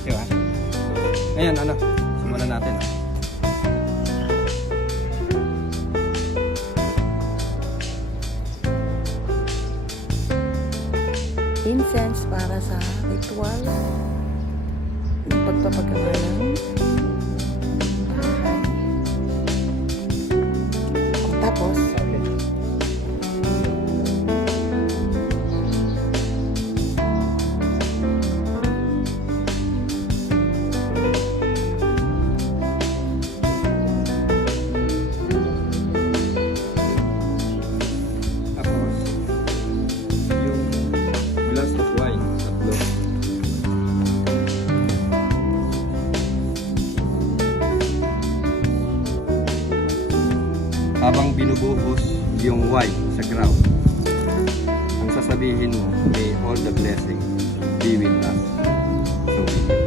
Diba? Ngayon, simulan natin. Incense para sa ritual ng pagpapagawa ng bahay. Tapos, habang binubuhos yung wine sa ground, ang sasabihin mo, may all the blessing be with us. So be it.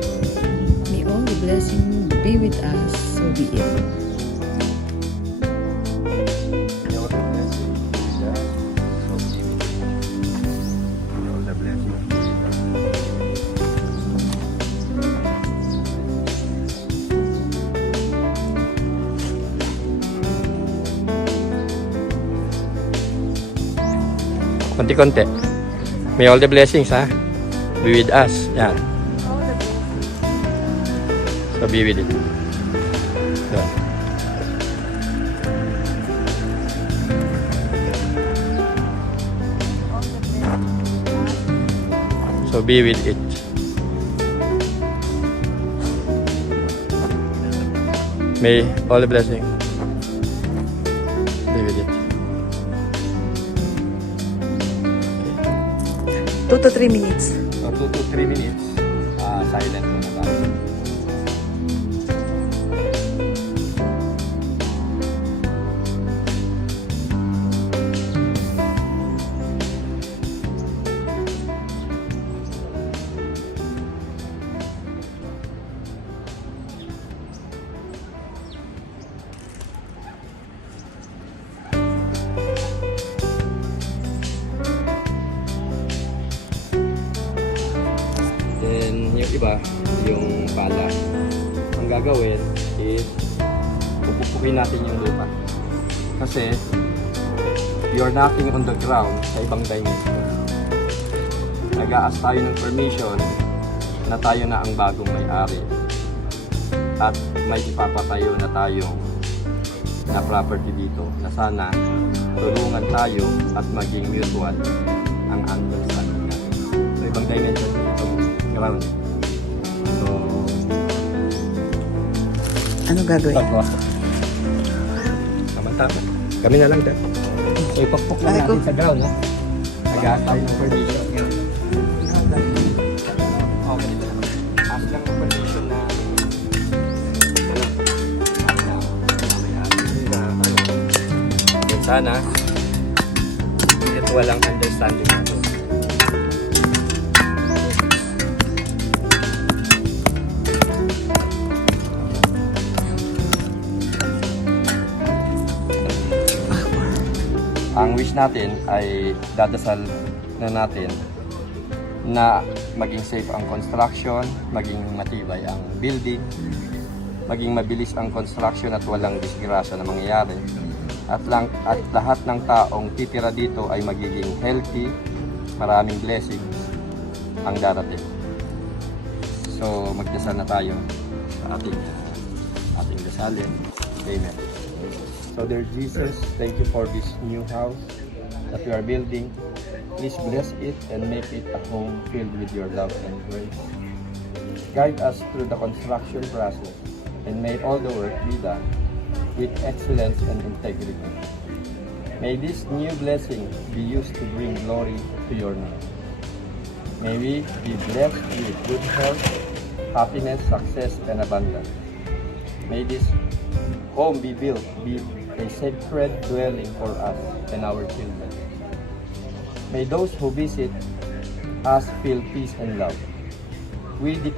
may all the blessing be with us, so be it. May all the blessing be with us, so be it. May all the blessing be with us. Konti-konti. May all the blessings, ha? Be with us. Yan. So be with it. Yan. So be with it. May all the blessing be with it. 2 to 3 minutes. So 2 to 3 minutes, silent muna tayo. Then yung iba, yung pala, ang gagawin is pupupukin natin yung lupa. Kasi you're knocking on the ground sa ibang dimension. Nag-a-ask tayo ng permission na tayo na ang bagong may-ari at may ipapatayo na tayong na property dito na sana tulungan tayo at maging mutual ang understanding natin. So ibang dimension ito, ground. So Ano gagawin? tama. Kami na lang din. So ipapok na natin sa ground, ha? Nag-ask tayo ng permission. Okay, dito na. Ask lang ng permission na sana ito walang understanding natin. Ang wish natin ay dadasal na natin na maging safe ang construction, maging matibay ang building, maging mabilis ang construction at walang disgrasya na mangyayari. At lahat ng taong titira dito ay magiging healthy, maraming blessings ang darating. So magdasal na tayo sa ating dasalin. Amen. So dear Jesus, thank you for this new house that you are building. Please bless it and make it a home filled with your love and grace. Guide us through the construction process and may all the work be done with excellence and integrity. May this new blessing be used to bring glory to your name. May we be blessed with good health, happiness, success, and abundance. May this home be built, be a sacred dwelling for us and our children. May those who visit us feel peace and love. We decree